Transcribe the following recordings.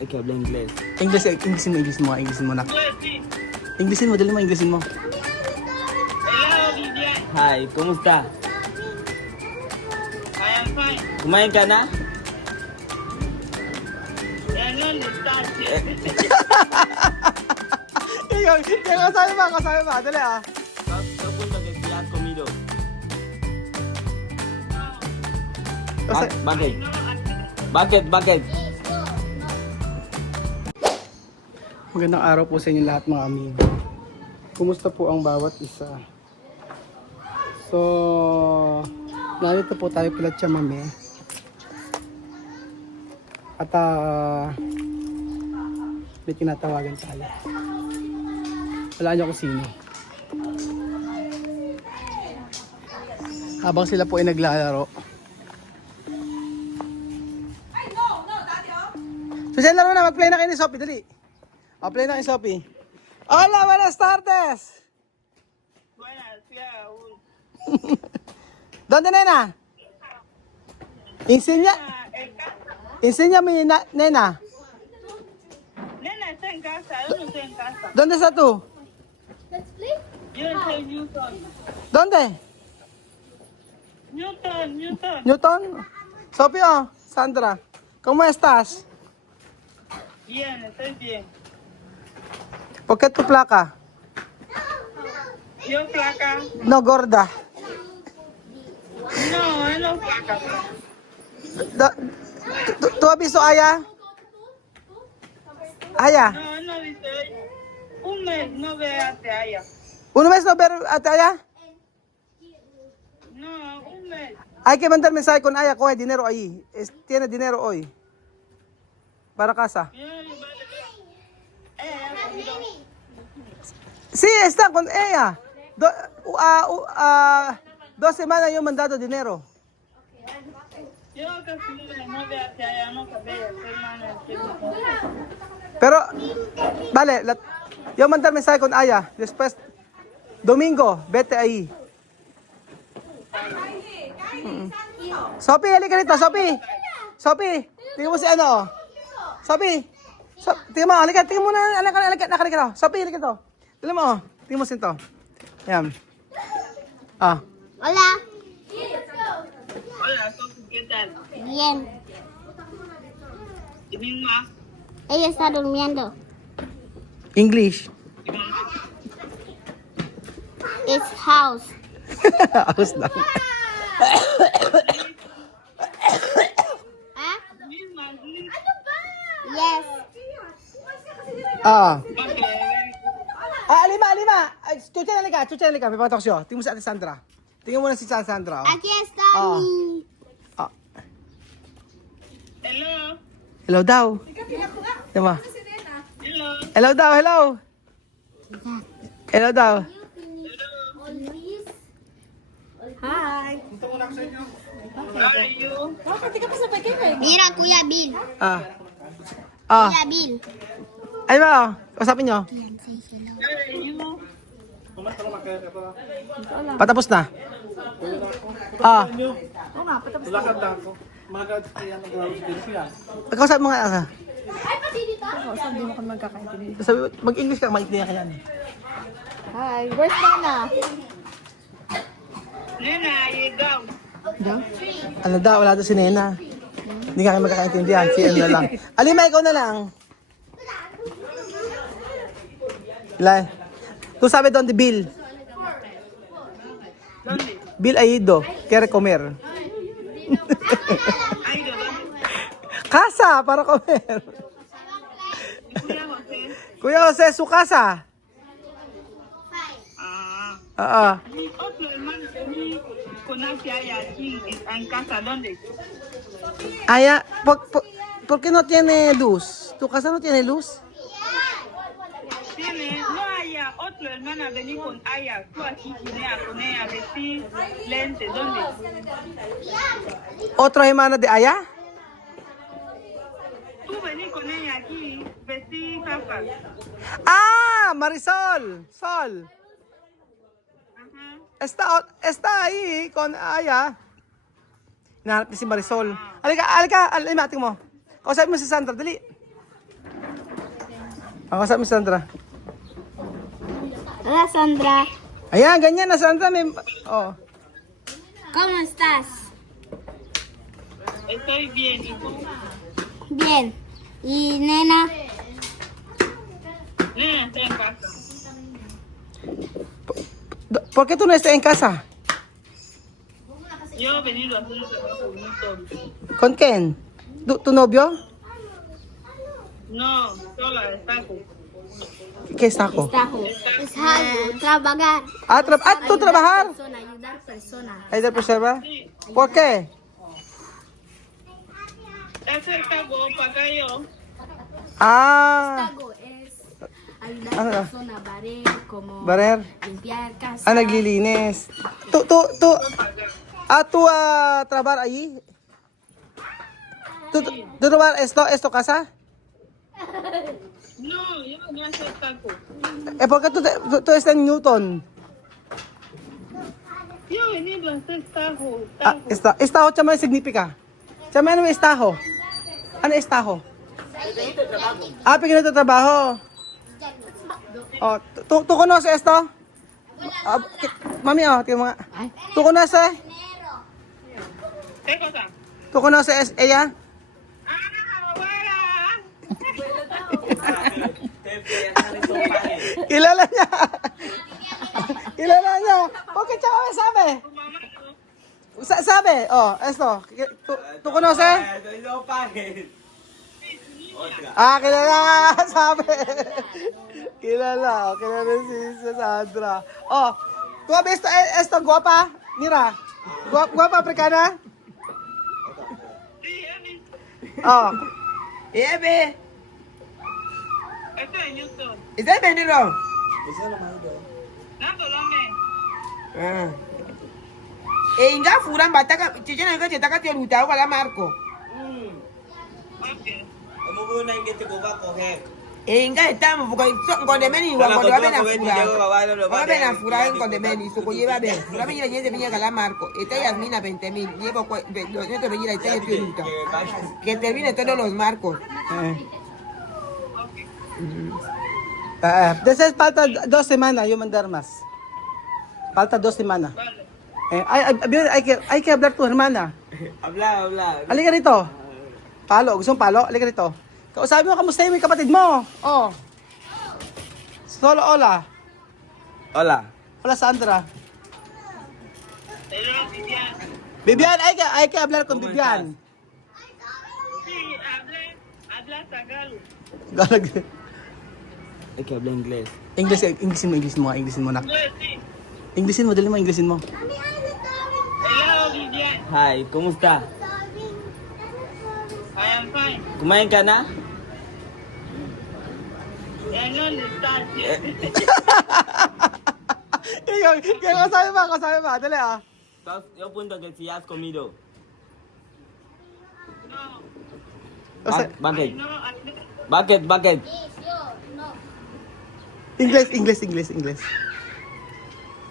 Es que habla inglés. Inglesin mo na. Inglesin mo, dali mo, Inglesin mo. Hello, Vivian. Hi, ¿cómo está? I am fine. ¿Kumain ka na? I don't understand. Ikaw, kasama ba? Dali ah. Tapos nag-ya has comido. Kasi- Bakit? No, I Bakit? Magandang araw po sa inyo lahat mga amigo. Kumusta po ang bawat isa? So, narito po tayo pala Chamame. At may tinatawagan tayo. Wala niyo kung sino. Habang sila po ay naglalaro. So, siya laro na. Mag-play na kayo ni Sophie. Dali. Play na kayo Sophie. Hola, buenas tardes. buenas, yeah. ¿Dónde, nena? Enséñame, nena. Nena está en casa, yo no estoy en casa. ¿Dónde estás tú? Yo estoy en Newton. ¿Dónde? Newton. Newton? Sophie, Sandra. ¿Cómo estás? Bien, estoy bien. ¿Por qué tu placa? Yo flaca. No, gorda. No, él no flaca. ¿Tú has visto a Aya? Aya. No, él no dice. Un mes no ve hacia allá. ¿Una vez no ver a Aya? No, un mes. Hay que mandar mensaje con Aya. Coge dinero ahí. Tiene dinero hoy. Para casa. Sí, está con ella. 2 semanas yo he mandado dinero. Yo casi no ve hacia allá, no sabía, hermana. Pero, vale, yo mandar mensaje con Aya. Después, domingo, vete ahí. Sophie, halika rito, Sophie. Sophie, tingnan mo si ano. Sophie, tingnan mo, halika mo na, halika. Sophie, halika to. Tingnan mo, tingnan mo si ito. Ayan. Hola. Hola, Sofi, ¿qué tal? Bien. ¿Y mi mamá? Ella está durmiendo. English. It's house. Ayos lang. ¿Ah? Misma, Yes. Alima. Chucha, halika. May patok siya. Tingnan mo si Ate Sandra. Tingnan mo na si Sandra. Aquí está mi... Hello. Hello daw. Diba? Hello. Hello daw. Hi. How are you? Mira, Kuya Bill. Ay Bill. ba? Usapin nyo. How are you? Patapos na. Kausap mo nga. Sabi, mag-English ka, maintindihan ka yan. Hi. Where's Nana? Nena, you go. Ano daw, wala daw si Nena. Hindi ka kayo magkakaintindihan. Si ano na lang. Alima, ikaw na lang. Lai. Tu sabe dónde Bill? ¿Dónde? Bill ha ido. Quiere comer. Ay, ¿dónde? Casa para comer. Kuya José. Kuya Jose, su casa. Mi otro hermano que me conoce allá aquí en casa, ¿dónde? Aya, ¿por qué no tiene luz? ¿Tu casa no tiene luz? Tiene, no haya otro hermano a venir con Aya, tú aquí con ella, vestir lente, ¿dónde? Otro hermano de Aya? Tú venir con ella aquí, vestir capas. Marisol. Sol. Ajá. Está ahí con Aya. Hinahanap niya si Marisol. Alika, alima, tingin mo. Kausapin mo si Sandra, dali. Ako sa Miss Sandra. Hola, Sandra. Ayan, ganyan na Sandra. May... Oh. ¿Cómo estás? Estoy bien. ¿Y tú? Bien. ¿Y nena? Nena, estoy en casa. ¿Por qué tú no estás en casa? Yo he venido a hacer un trabajo bonito. ¿Con quién? ¿Tu novio? No, sola, destaco. ¿Qué es taco? Tajo. Es algo. Trabajar. ¿Tú trabajar? Persona, ayudar personas. ¿Ahí de preserva? ¿Por qué? Ese taco para acá yo. Ah, Tago es ayudar Ano? a personas, barrer, como Barer. limpiar casa. Ah, naglilinis. ¿Tú trabajar ahí? ¿Tú trabajar esto casa? No, yo no hago taco. ¿Por qué tú estás en Newton? Yo he venido a hacer taco. Ah, estaho, chama significa? Chama, ano estaho? Ano estaho? Pagin ito trabaho. Oh, ¿tú conoces esto? Mami, tingnan mo nga. ¿Tú conoces? ¿Qué cosa? ¿Tú conoces ella? Abuela. Kilala niya. Kilala niya. ¿Por qué chama me sabe? Sabe, esto. ¿Tú conoces? Kilala. Sabe. Kilala si Sandra. ¿tú has visto esto guapa? Mira. Guapa africana? Sí, he visto. Ebe. Estoy en Houston. ¿Estás vendiendo? No, Colomé. Inga furan bataka chichena nga chetaka te ruta wala Marco. Ok. Inga estamos porque ngondemeni wa ngondo wabe na fura. Wabe na fura ngondemeni so ko yeba be. Fura be nyeze binya kala Marco. Ita Yasmina 20,000. Llevo yo te venía ita te ruta. Que termine todos los marcos. Después falta 2 semanas, yo mandar más. Falta 2 semanas. Vale. Hay que hablar tu hermana. Habla. Halika rito. Palo, gusto mong palo? Halika rito. Sabi mo, kamusta yung kapatid mo? Solo, hola. Hola. Hola, Sandra. Hello, Vivian. Vivian, hay que hablar con Vivian. Sí, habla Tagalog. Galag. Hay que hablar inglés. Englishin mo, nak. Entonces, sí. Englishin mo, dali mo, Englishin mo. Hello, Vivian. Hi, ¿cómo está? I am fine. Kumain ka na? I don't understand. Kaya kasabi ba? Dali Yo punto que si has comido. No, Bakit? I know. Bakit? English.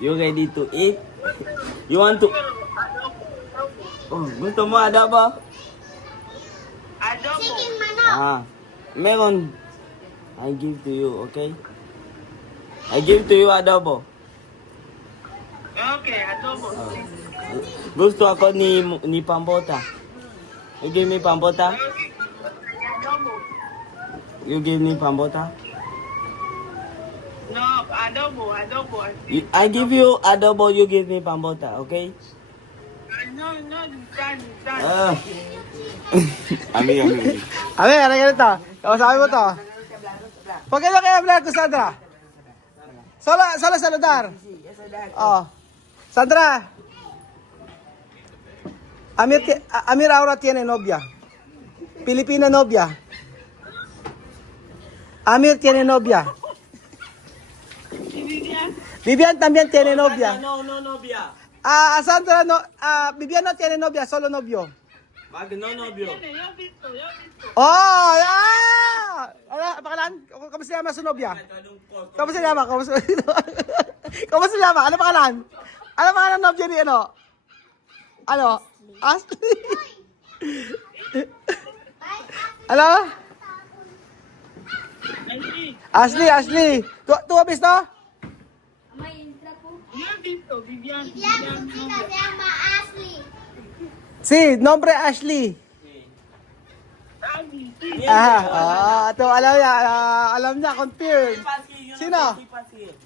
You ready to eat? You want to... gusto mo adobo? Adobo. Meron. I give to you, okay? I give to you adobo. Okay, adobo. Gusto ako ni pambota. You give me pambota? Adobo. You give me pambota? No, adobo. I give you adobo, you give me pambota, okay? No, understand. Ami. A ver, halika rito. Kasabi mo to. ¿Por qué no quiere hablar con Sandra? Solo saludar. Sandra. Amir ahora tiene novia. Filipina novia. Amir tiene novia. Vivian también tiene novia. No, novia. Sandra no, Vivian no tiene novia, solo novio. Bakit no novio? Yo he visto. Oh, yeah! Ano, pakalan? Kamusta naman sa novia? Kamusta naman? Ano pakalan? Ano pakalan ng novia ni ano? Ano? Ashley? Ano? Ashley. Ashley. ¿Tú has visto? No he visto, Vivian. Se llama Ashley. Sí, nombre Ashley. Ashley, sí. Aha. Ito, alam niya, confirm. Sino?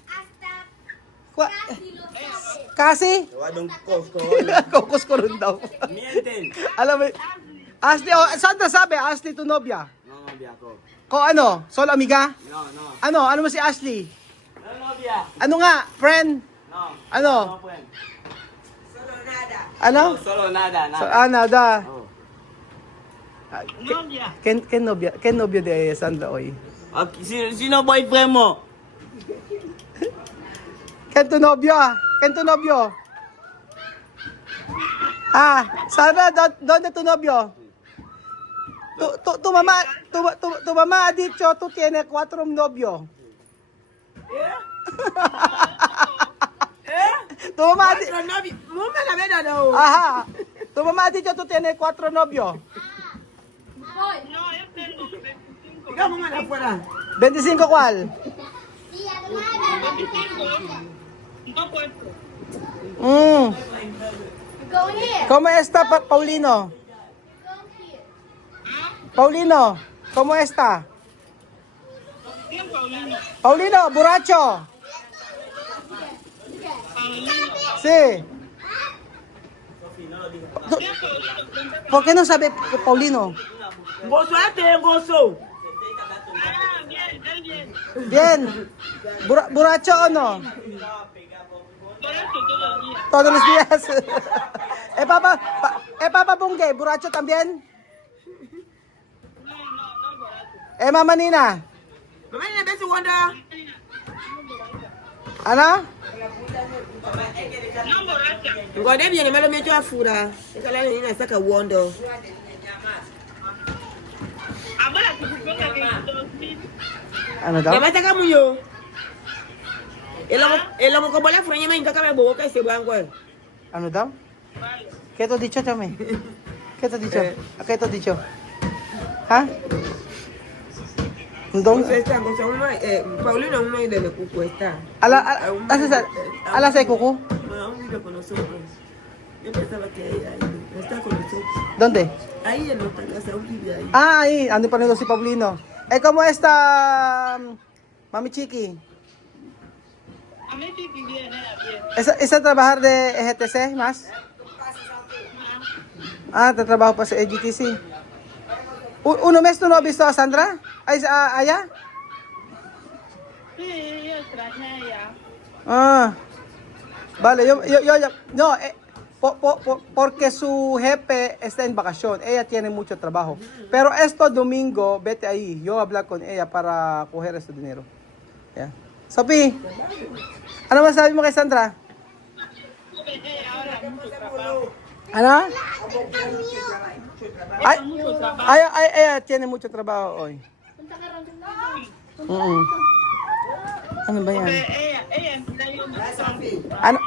Hasta Kasi? Wadong Costco. Kokos ko rin daw. Mienten. Alam mo, Ashley, Sandra sabi, Ashley to nobya. No, novia ko. Ko ano? Solo amiga? No, no. Ano mo si Ashley? No, novia. Ano nga? Friend? No. Ano? No, friend. Ano? Solo nada, So, nada. nada. Oh. Novia. Ken nobyo de Sandra oy. Okay, sino boyfriend mo? Ken to nobyo. Sandra, ¿dónde tu novio? Tu mamá ha dicho tú tienes 4 novios. Tu mamá ha dicho, ajá. Tu mamá ha dicho tú tienes 4 novios. No, yo tengo 25. Ikaw mo man afuera. 25 cuál? No puedo. go here. ¿Cómo está Paulino? Paulino, ¿cómo está? ¿Quién, Paulino? Paulino, borracho. Paulino. Sí. ¿Quién, Paulino? ¿Por qué no sabe Paulino? Gozo ate, gozo. Ah, bien, él bien. Bien. ¿Borracho o no? Por eso todo el día. Todos los días. Papa Bungay, borracho también. No, barato. Mama Nina. Mama ni besi wanda. Ano? No borracha. Ngode bien malo mecho afura. Ikala ni na saka wondo. Ahora que se ponga que 2000. Ano daw? Yamata kama yo. Ela mo ko bola franya mai ngaka me bo ka se bangko. Ano daw? ¿Qué te he dicho, Chame? ¿Qué te he dicho? ¿Qué te he dicho? ¿Ha? Entonces está gozo uno Paulino uno de lo que cuesta. Ala sa kuku? No, un video con nosotros. Yo pensaba que ella no está con nosotros. ¿Dónde? Ahí en nuestra casa, un video ahí. Ahí, ando poniendo si Paulino. ¿Cómo está Mami Chiqui? A mí sí que bien, era bien. ¿Esa trabajar de EGTC más? Te trabajo pa sa EGTC. ¿Uno mes tú no has visto a Sandra? ¿Allá? Sí, yo extrañé ya. Vale, yo no, porque su jefe está en vacación, ella tiene mucho trabajo. Pero esto domingo, vete ahí, yo voy a hablar con ella para coger ese dinero. Yeah. Sophie, ano masabi mo kay Sandra? Ahora mucho trabajo. Ano? Ay, Mucho trabajo. ella tiene mucho trabajo hoy. Ano ba yan? Ella envió mensaje. Ano?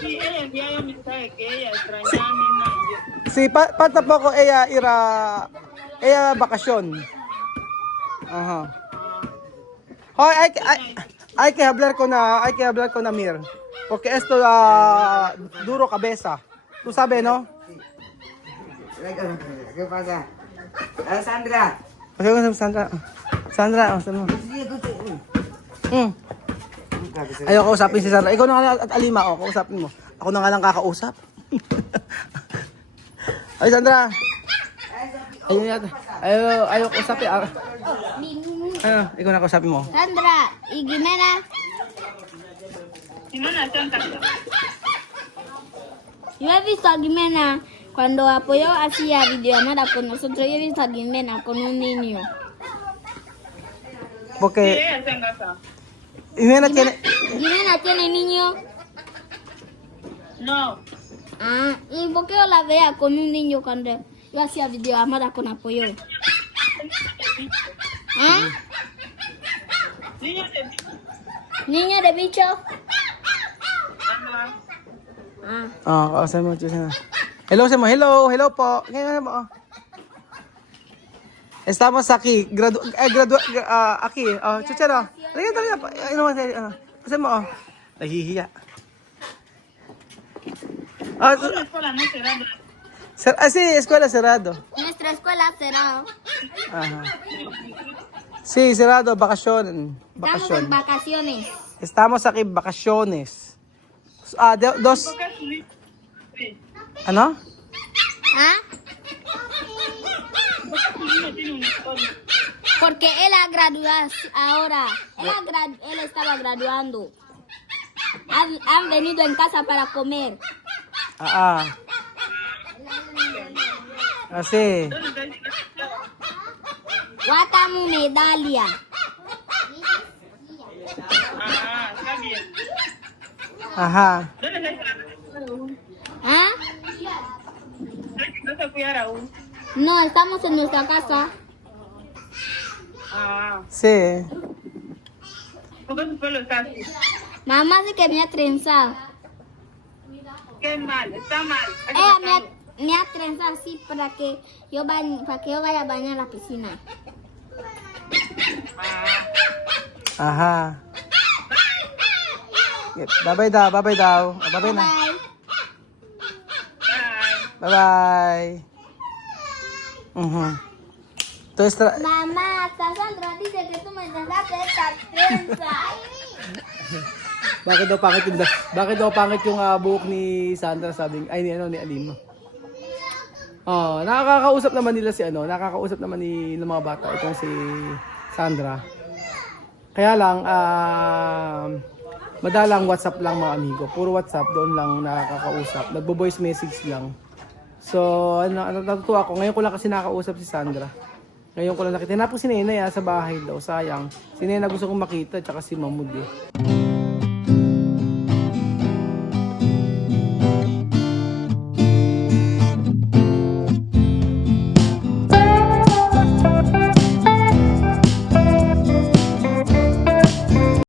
Sí, ella envió mensaje que ella extrañaba a mi madre. Si pata po ko ella bakasyon. Aha. Hoy, hay que hablar con Mir. Porque esto duro cabeza. Tú sabes, ¿no? ¿Qué pasa? Sandra. Okay, Sandra. Sandra, mo? Ayaw kausapin si Sandra. Ikaw na nga at Alima, kausapin mo. Ako na nga lang kakausap. Ay, Sandra. Ayaw kausapin. Ikaw na kausapin mo. Sandra y Jimena. Si no nacieron tanto. Yo he visto a Jimena cuando apoyó hacía videollamada con nosotros. Yo he visto a Jimena con un niño. Sí, Porque ella está en casa. Jimena tiene... Jimena tiene niño. No. ¿Y por qué yo la veía con un niño cuando yo hacía videollamada con apoyo? Niño de ¿Niño de bicho? Ajá. kausapin mo. Hello, hello po. Estamos aquí. Aquí. Oh, chuchero. Halika. Kasi mo, oh. Nahihiya. Una escuela no cerrada. Sí, escuela cerrado. Nuestra escuela cerrado. Ajá. Sí, cerrado, Estamos vacación. en vacaciones. Estamos aquí vacaciones. Dos, ¿Por qué subí? Sí. ano? ¿Ah? No tiene una escuela. Porque él ha graduado ahora. Él estaba graduando. Han venido en casa para comer. Así. Guatamu medallia. Ah, está bien. Ajá. ¿Dónde está el ¿Ah? No se fui a aún. No, estamos en nuestra casa. Ah, Sí. ¿por qué tu pelo está así? Mamá dice que me ha trenzado. Qué mal, está mal. Hay que Ella sacarlo. me ha trenzado así para que yo vaya a bañar a la piscina. Ah, Aha. Bye-bye daw. Bye-bye na. Bye. bye. Bye-bye. Entonces, Mamá, Sandra dice que tú me trenzaste esta trenza. bakit daw pangit yung buhok ni Sandra, sabi ay ni Alim. Oh, nakakausap naman nila nakakausap naman ng mga bata itong si Sandra. Kaya lang madalang WhatsApp lang mga amigo. Puro WhatsApp doon lang nakakausap. Nagbo-voice message lang. So, natutuwa ako. Ngayon ko lang kasi nakausap si Sandra. Ngayon ko lang nakita. Tinapos si Nenay sa bahay daw. Sayang. Si Nenay gusto kong makita tsaka si Mamud eh.